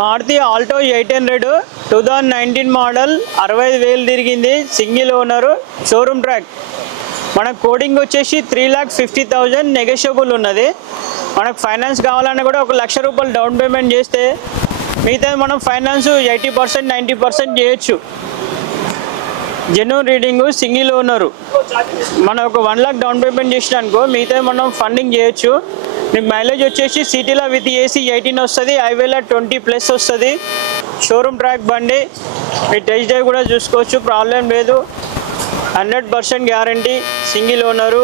Maruti Alto 800 2019 model 65,000 తిరిగింది. Single owner, showroom track. మనకు coding వచ్చేసి 3,50,000 నెగోషియబుల్ ఉన్నది. మనకు ఫైనాన్స్ కావాలన్నా కూడా 1,00,000 రూపాయలు డౌన్ పేమెంట్ చేస్తే మిగతా మనం ఫైనాన్స్ 80% 90% చేయొచ్చు. Genuine reading, single owner. మనం 1 lakh డౌన్ పేమెంట్ చేసిన అనుకో మిగతా మనం ఫండింగ్ చేయొచ్చు. మీకు మైలేజ్ వచ్చేసి సిటీలో విత్ ఏసీ 18 వస్తుంది, హైవేలో 20+ వస్తుంది. షోరూమ్ ట్రాక్ బండి. మీరు టెస్ట్ డ్రైవ్ కూడా చూసుకోవచ్చు, ప్రాబ్లం లేదు. 100% guarantee, single owner.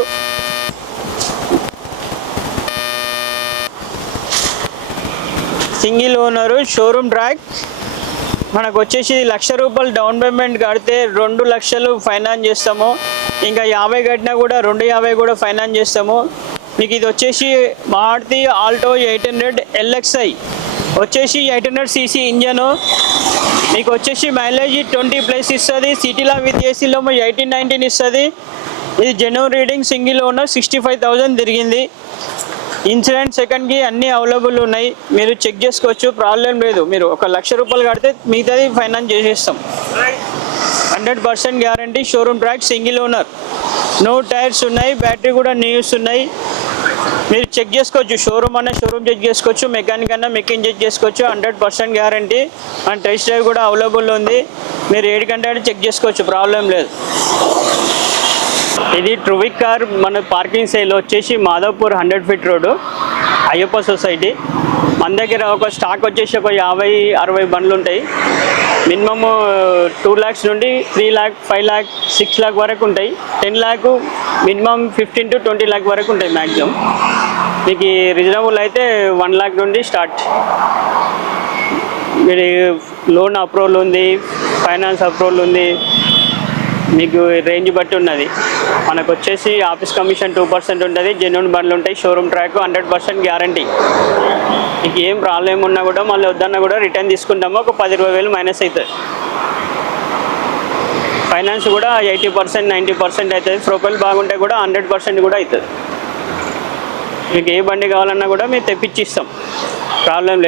Showroom track. మనకు వచ్చేసి 1,00,000 రూపాయలు డౌన్ పేమెంట్ కడితే 2 లక్షలు ఫైనాన్స్ చేస్తాము. ఇంకా 50 కట్టినా కూడా 250 కూడా ఫైనాన్స్ చేస్తాము. మీకు ఇది వచ్చేసి మారుతి ఆల్టో 800 LXi వచ్చేసి 800cc ఇంజను. మీకు వచ్చేసి మైలేజ్ 20+ ఇస్తుంది. సిటీలో విత్ ఏసీలో 18-19 ఇస్తుంది. ఇది జెన్యూన్ రీడింగ్, సింగిల్ ఓనర్, 65,000 తిరిగింది. ఇన్సూరెన్స్ సెకండ్కి అన్నీ అవైలబుల్ ఉన్నాయి, మీరు చెక్ చేసుకోవచ్చు, ప్రాబ్లం లేదు. మీరు 1,00,000 రూపాయలు కడితే మిగతాది ఫైనాన్స్ చేసేస్తాం. 100% guarantee, showroom track, single owner. No tyres ఉన్నాయి, బ్యాటరీ కూడా న్యూస్ ఉన్నాయి. మీరు చెక్ చేసుకోవచ్చు, షోరూమ్ అన్న షోరూమ్ చెక్ చేసుకోవచ్చు, మెకానిక్ అన్న మెకానిక్ చెక్ చేసుకోవచ్చు. 100% గ్యారంటీ. అండ్ టెస్ట్ డ్రైవ్ కూడా అవైలబుల్ ఉంది. మీరు 7 గంటలు చెక్ చేసుకోవచ్చు, ప్రాబ్లం లేదు. ఇది ట్రువిక్ కార్. మన పార్కింగ్ సైడ్లో వచ్చేసి Madhavpur 100 feet road, Ayyappa society. మన దగ్గర స్టాక్ వచ్చేసి 50-60 బండ్లు ఉంటాయి. మినిమమ్ 2 lakhs నుండి 3 lakh 5 lakh 6 lakh వరకు ఉంటాయి. 10 lakh మినిమం 15 to 20 lakh వరకు ఉంటాయి మ్యాక్సిమం. మీకు రీజనబుల్ అయితే 1 lakh నుండి స్టార్ట్. మీరు లోన్ అప్రూవల్ ఉంది, ఫైనాన్స్ అప్రూవల్ ఉంది, మీకు రేంజ్ బట్టి ఉన్నది. మనకు వచ్చేసి ఆఫీస్ కమిషన్ 2% ఉంటుంది. జెన్యూన్ బండ్లు ఉంటాయి, షోరూమ్ ట్రాక్, 100% గ్యారంటీ. మీకు ఏం ప్రాబ్లం ఉన్నా కూడా మళ్ళీ వద్దన్నా కూడా రిటర్న్ తీసుకుంటాము. 10-20 మైనస్ అవుతుంది. ఫైనాన్స్ కూడా 80% 90% అవుతుంది. ప్రొఫైల్ బాగుంటే కూడా 100% కూడా అవుతుంది. మీకు ఏ బండి కావాలన్నా కూడా మేము తెప్పించి ఇస్తాం, ప్రాబ్లం లేదు.